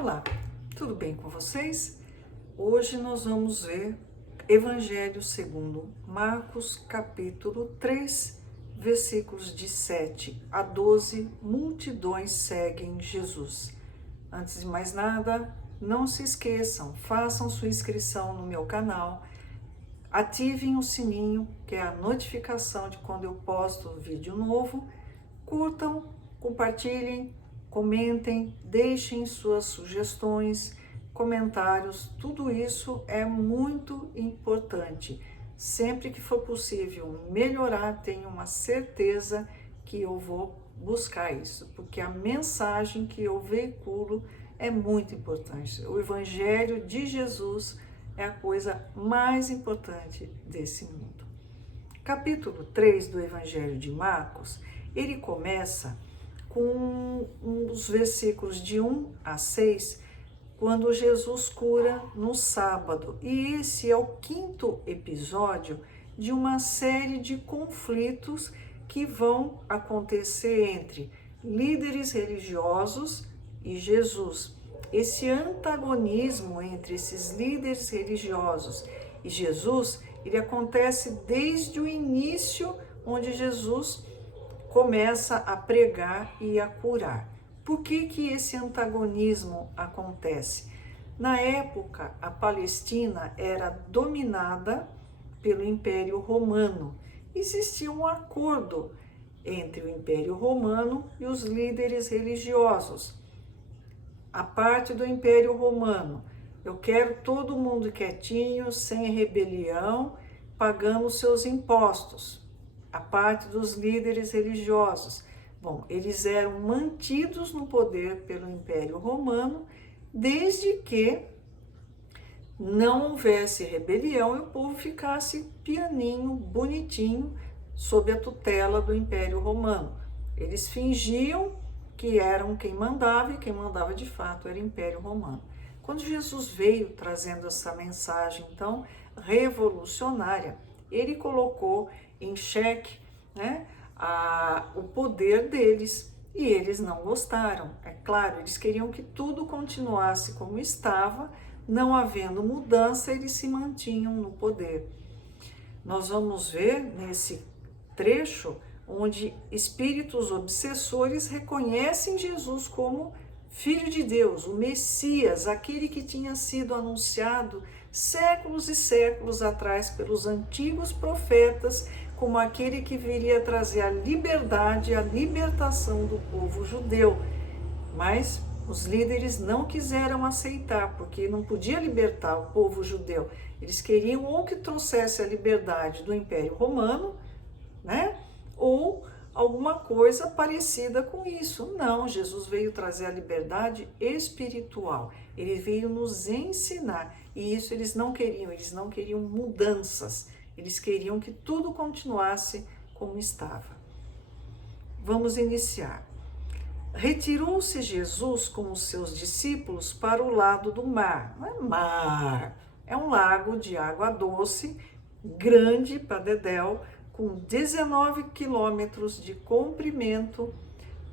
Olá, tudo bem com vocês? Hoje nós vamos ver Evangelho segundo Marcos, capítulo 3, versículos de 7 a 12, multidões seguem Jesus. Antes de mais nada, não se esqueçam, façam sua inscrição no meu canal, ativem o sininho, que é a notificação de quando eu posto vídeo novo, curtam, compartilhem, comentem, deixem suas sugestões, comentários, tudo isso é muito importante. Sempre que for possível melhorar, tenho uma certeza que eu vou buscar isso, porque a mensagem que eu veiculo é muito importante. O Evangelho de Jesus é a coisa mais importante desse mundo. Capítulo 3 do Evangelho de Marcos, ele começa com os versículos de 1 a 6, quando Jesus cura no sábado. E esse é o quinto episódio de uma série de conflitos que vão acontecer entre líderes religiosos e Jesus. Esse antagonismo entre esses líderes religiosos e Jesus, ele acontece desde o início, onde Jesus começa a pregar e a curar. Por que esse antagonismo acontece? Na época, a Palestina era dominada pelo Império Romano. Existia um acordo entre o Império Romano e os líderes religiosos. A parte do Império Romano: eu quero todo mundo quietinho, sem rebelião, pagando seus impostos. A parte dos líderes religiosos: bom, eles eram mantidos no poder pelo Império Romano desde que não houvesse rebelião e o povo ficasse pianinho, bonitinho, sob a tutela do Império Romano. Eles fingiam que eram quem mandava, e quem mandava de fato era o Império Romano. Quando Jesus veio trazendo essa mensagem, então, revolucionária, ele colocou em xeque, o poder deles, e eles não gostaram. É claro, eles queriam que tudo continuasse como estava, não havendo mudança, eles se mantinham no poder. Nós vamos ver nesse trecho onde espíritos obsessores reconhecem Jesus como Filho de Deus, o Messias, aquele que tinha sido anunciado séculos e séculos atrás pelos antigos profetas, como aquele que viria trazer a liberdade, a libertação do povo judeu. Mas os líderes não quiseram aceitar, porque não podia libertar o povo judeu. Eles queriam ou que trouxesse a liberdade do Império Romano, ou alguma coisa parecida com isso. Não, Jesus veio trazer a liberdade espiritual. Ele veio nos ensinar. E isso eles não queriam mudanças. Eles queriam que tudo continuasse como estava. Vamos iniciar. Retirou-se Jesus com os seus discípulos para o lado do mar. Não é mar, é um lago de água doce, grande para dedéu, com 19 quilômetros de comprimento,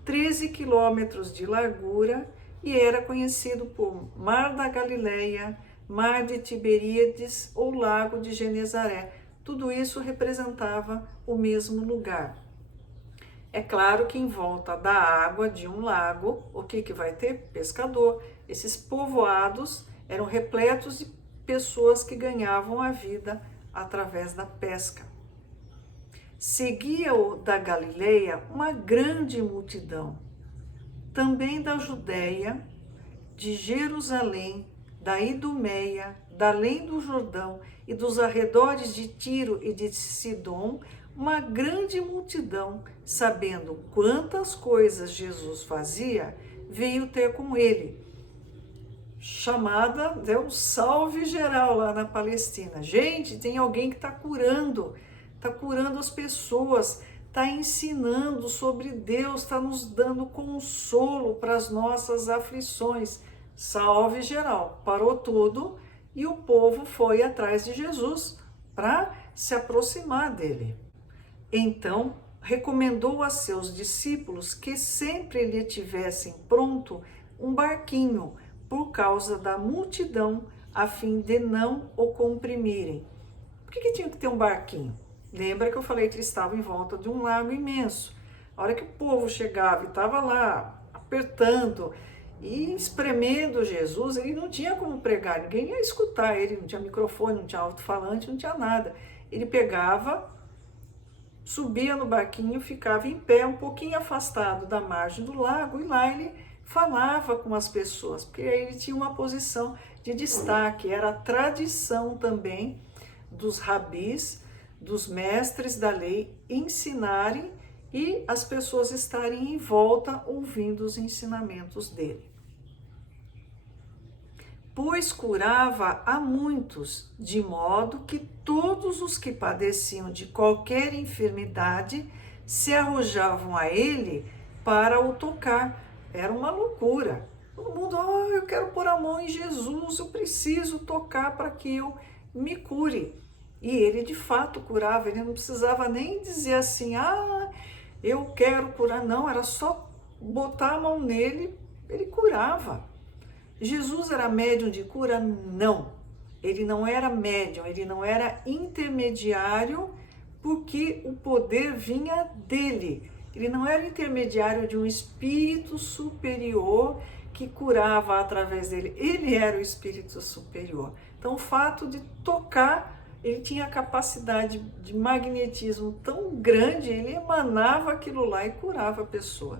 13 quilômetros de largura, e era conhecido por Mar da Galileia, Mar de Tiberíades ou Lago de Genezaré. Tudo isso representava o mesmo lugar. É claro que em volta da água de um lago, o que vai ter? Pescador. Esses povoados eram repletos de pessoas que ganhavam a vida através da pesca. Seguia-o da Galileia uma grande multidão, também da Judéia, de Jerusalém, da Idumeia, da além do Jordão e dos arredores de Tiro e de Sidom, uma grande multidão, sabendo quantas coisas Jesus fazia, veio ter com ele. Chamada, deu um salve geral lá na Palestina. Gente, tem alguém que está curando as pessoas, está ensinando sobre Deus, está nos dando consolo para as nossas aflições. Salve geral, parou tudo e o povo foi atrás de Jesus para se aproximar dele. Então, recomendou a seus discípulos que sempre lhe tivessem pronto um barquinho por causa da multidão, a fim de não o comprimirem. Por que tinha que ter um barquinho? Lembra que eu falei que eles estavam em volta de um lago imenso. A hora que o povo chegava e estava lá apertando e espremendo Jesus, ele não tinha como pregar, ninguém ia escutar ele, não tinha microfone, não tinha alto-falante, não tinha nada. Ele pegava, subia no barquinho, ficava em pé, um pouquinho afastado da margem do lago, e lá ele falava com as pessoas, porque aí ele tinha uma posição de destaque, era a tradição também dos rabis, dos mestres da lei, ensinarem e as pessoas estarem em volta ouvindo os ensinamentos dele. Pois curava a muitos, de modo que todos os que padeciam de qualquer enfermidade se arrojavam a ele para o tocar. Era uma loucura. Todo mundo, eu quero pôr a mão em Jesus, eu preciso tocar para que eu me cure. E ele de fato curava, ele não precisava nem dizer assim, eu quero curar, não, era só botar a mão nele, ele curava. Jesus era médium de cura? Não. Ele não era médium, ele não era intermediário, porque o poder vinha dele. Ele não era intermediário de um espírito superior que curava através dele. Ele era o espírito superior. Então, o fato de tocar, ele tinha a capacidade de magnetismo tão grande, ele emanava aquilo lá e curava a pessoa.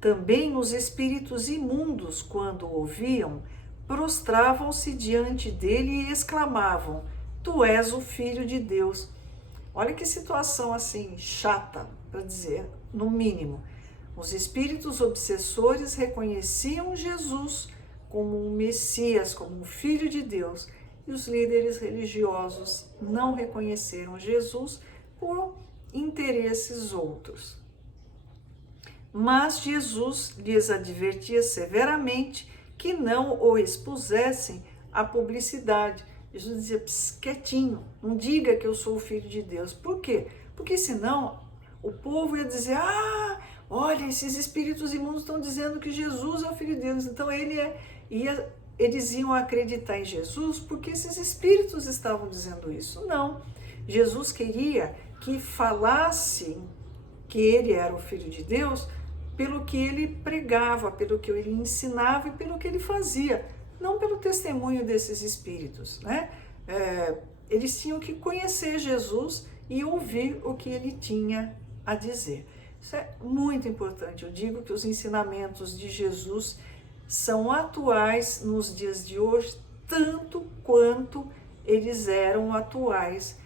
Também os espíritos imundos, quando o ouviam, prostravam-se diante dele e exclamavam: Tu és o Filho de Deus. Olha que situação assim chata, para dizer, no mínimo. Os espíritos obsessores reconheciam Jesus como um Messias, como um Filho de Deus, e os líderes religiosos não reconheceram Jesus por interesses outros. Mas Jesus lhes advertia severamente que não o expusessem à publicidade. Jesus dizia, quietinho, não diga que eu sou o Filho de Deus. Por quê? Porque senão o povo ia dizer, olha, esses espíritos imundos estão dizendo que Jesus é o Filho de Deus. Então eles iam acreditar em Jesus porque esses espíritos estavam dizendo isso. Não, Jesus queria que falasse que ele era o Filho de Deus pelo que ele pregava, pelo que ele ensinava e pelo que ele fazia, não pelo testemunho desses espíritos, né? Eles tinham que conhecer Jesus e ouvir o que ele tinha a dizer. Isso é muito importante. Eu digo que os ensinamentos de Jesus são atuais nos dias de hoje, tanto quanto eles eram atuais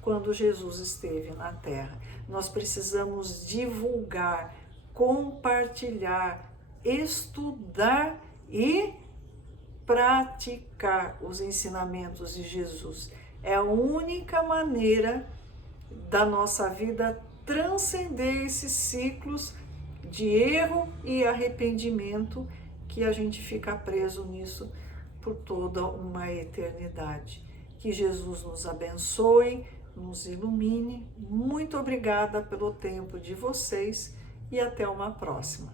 quando Jesus esteve na Terra. Nós precisamos divulgar, compartilhar, estudar e praticar os ensinamentos de Jesus. É a única maneira da nossa vida transcender esses ciclos de erro e arrependimento que a gente fica preso nisso por toda uma eternidade. Que Jesus nos abençoe, nos ilumine. Muito obrigada pelo tempo de vocês e até uma próxima.